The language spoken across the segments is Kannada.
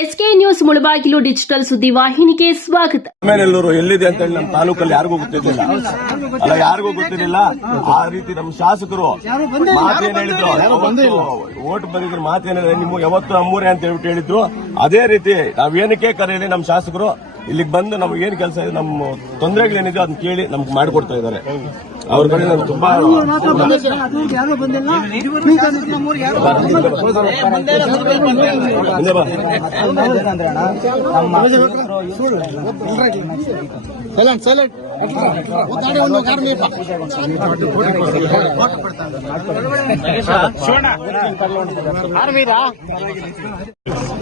ಎಸ್ಕೆ ನ್ಯೂಸ್ ಮುಳಬಾಗಿಲು ಡಿಜಿಟಲ್ ಸುದ್ದಿವಾಹಿನಿಗೆ ಸ್ವಾಗತ. ರಾಮೇನಲ್ಲೂರು ಎಲ್ಲಿದೆ ಅಂತ ಹೇಳಿ ನಮ್ಮ ತಾಲೂಕಲ್ಲಿ ಯಾರಿಗೂ ಗೊತ್ತಿರಲಿಲ್ಲ. ಯಾರಿಗೂ ಗೊತ್ತಿರಲಿಲ್ಲ. ಆ ರೀತಿ ನಮ್ಮ ಶಾಸಕರು ಮಾತೇನು ಹೇಳಿದ್ರು, ಓಟ್ ಬಂದಿದ್ರು ಮಾತೇನ ನಿಮ್ಗೆ ಯಾವತ್ತು ನಮ್ಮೂರೇ ಅಂತ ಹೇಳ್ಬಿಟ್ಟು ಹೇಳಿದ್ರು. ಅದೇ ರೀತಿ ನಾವೇನಕ್ಕೆ ಕರೆಯಲಿ ನಮ್ಮ ಶಾಸಕರು ಇಲ್ಲಿಗೆ ಬಂದು ನಮ್ಗೆ ಏನ್ ಕೆಲಸ ಇದೆ, ನಮ್ಮ ತೊಂದರೆಗಳೇನಿದೆ ಅದನ್ನ ಕೇಳಿ ನಮ್ಗೆ ಮಾಡಿಕೊಡ್ತಾ ಇದ್ದಾರೆ. ಅವ್ರ ಕಡೆ ನಾನು ತುಂಬಾ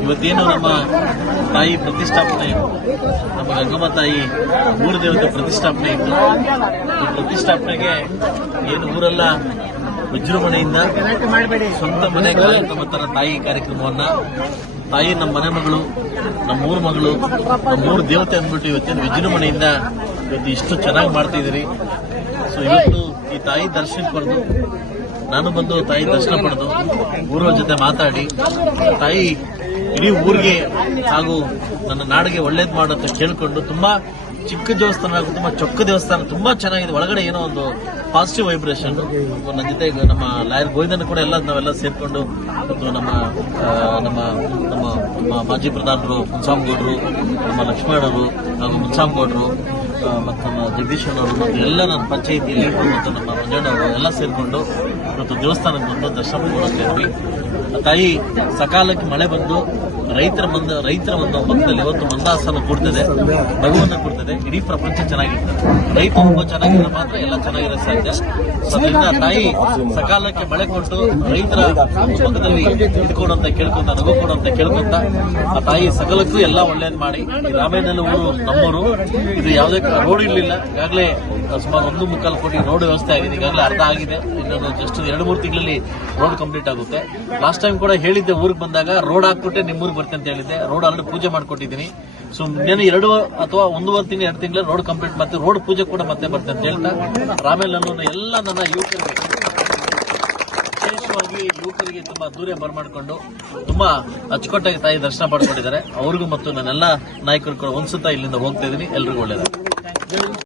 ಇವತ್ತೇನು ನಮ್ಮ ತಾಯಿ ಪ್ರತಿಷ್ಠಾಪನೆ, ನಮ್ಮ ಗಂಗಮ್ಮ ತಾಯಿ ಊರ ದೇವತೆ ಪ್ರತಿಷ್ಠಾಪನೆ ಇತ್ತು. ಪ್ರತಿಷ್ಠಾಪನೆಗೆ ಏನು ಊರೆಲ್ಲ ವಿಜೃಂಭಣೆಯಿಂದ ಸ್ವಂತ ಮನೆ ಕಾರ್ಯಕ್ರಮ ತಾಯಿ ಕಾರ್ಯಕ್ರಮವನ್ನ ತಾಯಿ ನಮ್ಮ ಮನೆ ಮಗಳು, ನಮ್ಮೂರ ಮಗಳು, ನಮ್ಮೂರ ದೇವತೆ ಅಂದ್ಬಿಟ್ಟು ಇವತ್ತೇನು ವಿಜೃಂಭಣೆಯಿಂದ ಇವತ್ತು ಇಷ್ಟು ಚೆನ್ನಾಗಿ ಮಾಡ್ತಾ ಇದೀರಿ. ಸೊ ಇವತ್ತು ಈ ತಾಯಿ ದರ್ಶನಕ್ಕೆ ಬರೆದು ನಾನು ಬಂದು ತಾಯಿ ದರ್ಶನ ಪಡೆದು ಊರವ್ರ ಜೊತೆ ಮಾತಾಡಿ ತಾಯಿ ಇಡೀ ಊರಿಗೆ ಹಾಗೂ ನನ್ನ ನಾಡಿಗೆ ಒಳ್ಳೇದು ಮಾಡೋದು ಕೇಳಿಕೊಂಡು ತುಂಬಾ ಚಿಕ್ಕ ದೇವಸ್ಥಾನ, ತುಂಬಾ ಚೊಕ್ಕ ದೇವಸ್ಥಾನ, ತುಂಬಾ ಚೆನ್ನಾಗಿದೆ. ಒಳಗಡೆ ಏನೋ ಒಂದು ಪಾಸಿಟಿವ್ ವೈಬ್ರೇಷನ್. ನನ್ನ ಜೊತೆ ನಮ್ಮ ಲಾಯರ್ ಗೋವಿಂದನ್ ಕೂಡ ನಾವೆಲ್ಲ ಸೇರ್ಕೊಂಡು ಮತ್ತು ನಮ್ಮ ನಮ್ಮ ನಮ್ಮ ಮಾಜಿ ಪ್ರಧಾನರು ಮುನ್ಸಾಮ್ಗೌಡರು, ನಮ್ಮ ಲಕ್ಷ್ಮಣರು ಹಾಗೂ ಮುನ್ಸಾಮ್ಗೌಡರು ಮತ್ತು ನಮ್ಮ ಜಗದೀಶ್ ಅವರು ಮತ್ತು ಎಲ್ಲ ನನ್ನ ಪಂಚಾಯಿತಿ ಲೀಡರು ಮತ್ತು ನಮ್ಮ ಮಂಜಣ್ಣವರು ಎಲ್ಲ ಸೇರ್ಕೊಂಡು ಇವತ್ತು ದೇವಸ್ಥಾನಕ್ಕೆ ಬಂದು ದರ್ಶನ ಮಾಡಿದ್ವಿ. ತಾಯಿ ಸಕಾಲಕ್ಕೆ ಮಳೆ ಬಂದು ರೈತರ ಒಂದು ಪಕ್ಕದಲ್ಲಿ ಇವತ್ತು ಮಂದಾಸನ ಕೊಡ್ತದೆ, ನಗುವನ್ನು ಕೊಡ್ತದೆ. ಇಡೀ ಪ್ರಪಂಚ ಚೆನ್ನಾಗಿರ್ತದೆ. ರೈತ ತುಂಬ ಚೆನ್ನಾಗಿದ್ರೆ ಮಾತ್ರ ಎಲ್ಲ ಚೆನ್ನಾಗಿರೋ ಸಾಧ್ಯ. ಅದರಿಂದ ತಾಯಿ ಸಕಾಲಕ್ಕೆ ಮಳೆ ಕೊಟ್ಟು ರೈತರ ಪಕ್ಕದಲ್ಲಿ ಇದ್ಕೊಡಂತ ಕೇಳ್ಕೊಂತ, ನಗು ಕೊಡುವಂತ ಕೇಳ್ಕೊಂತ ಆ ತಾಯಿ ಸಕಲಕ್ಕೂ ಎಲ್ಲ ಒಳ್ಳೇದು ಮಾಡಿ. ಈ ರಾಮೇನಲ್ಲ ಊರು ನಮ್ಮೂರು. ಇದು ಯಾವುದೇ ರೋಡ್ ಇರಲಿಲ್ಲ. ಈಗಾಗಲೇ ಸುಮಾರು 1.25 ಕೋಟಿ ರೋಡ್ ವ್ಯವಸ್ಥೆ ಆಗಿದೆ. ಈಗಾಗಲೇ ಅರ್ಧ ಆಗಿದೆ. ಇನ್ನೊಂದು ಜಸ್ಟ್ 2-3 ತಿಂಗಳಲ್ಲಿ ರೋಡ್ ಕಂಪ್ಲೀಟ್ ಆಗುತ್ತೆ. ಲಾಸ್ಟ್ ಟೈಮ್ ಕೂಡ ಹೇಳಿದ್ದೆ, ಊರಿಗೆ ಬಂದಾಗ ರೋಡ್ ಹಾಕ್ಬಿಟ್ಟೆ ನಿಮ್ಮೂರಿಗೆ ಬರ್ತೇನೆ ಅಂತ ಹೇಳಿದ್ದೆ. ರೋಡ್ ಆಲ್ರೆಡಿ ಪೂಜೆ ಮಾಡ್ಕೊಟ್ಟಿದ್ದೀನಿ. ಸೊ నేను 2 ಅಥವಾ 1.5 ತಿಂಗಳು 2 ತಿಂಗಳ ರೋಡ್ ಕಂಪ್ಲೀಟ್ ಮತ್ತೆ ರೋಡ್ ಪೂಜೆ ಕೂಡ ಮತ್ತೆ ಬರ್ತೇನೆ ಅಂತ ಹೇಳ್ತಾ ರಾಮೇನಲ್ಲೂರಿನ ಎಲ್ಲ ನನ್ನ ಯುವಕರಿಗೆ, ವಿಶೇಷವಾಗಿ ಯುವಕರಿಗೆ ತುಂಬಾ ದೂರ ಬರಮಾಡಿಕೊಂಡು ತುಂಬಾ ಅಚ್ಚುಕಟ್ಟಾಗಿ ತಾಯಿ ದರ್ಶನ ಪಡ್ಕೊಂಡಿದ್ದಾರೆ. ಅವ್ರಿಗೂ ಮತ್ತು ನನ್ನೆಲ್ಲ ನಾಯಕರು ಕೂಡ ಒಂದ್ಸತ ಇಲ್ಲಿಂದ ಹೋಗ್ತಾ ಇದ್ದೀನಿ. ಎಲ್ರಿಗೂ ಒಳ್ಳೆಯದಾಗಲಿ.